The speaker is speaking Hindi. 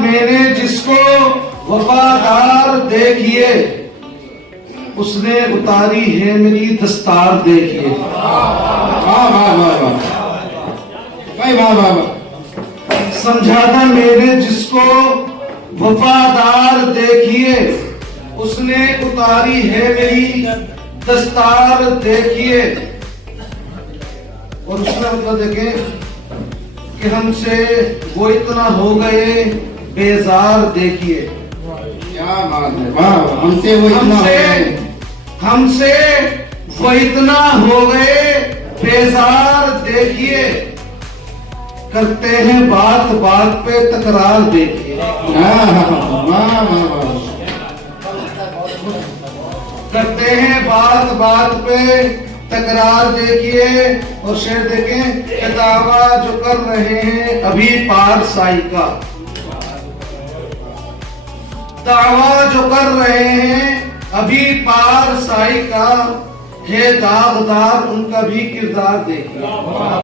मैंने जिसको वफादार देखिए, उसने उतारी है मेरी दस्तार देखिए। वाह वाह वाह वाह भाई, वाह वाह वाह। समझाता मैंने जिसको वफादार देखिए, उसने उतारी है मेरी दस्तार देखिए। और उसने मतलब देखें कि हमसे वो इतना हो गए बेजार देखिए। क्या बात है, वाह वाह। हमसे वो इतना हो गए। हमसे वो इतना हो गए बेजार देखिए। करते हैं बात बात पे तकरार देखिए। वाह वाह वाह वाह। करते हैं बात बात पे तकरार देखिए। और शेर देखें कि दावा जो कर रहे हैं अभी पार साई का, दावा जो कर रहे हैं अभी पार साई का है दागदार, उनका भी किरदार देखिए।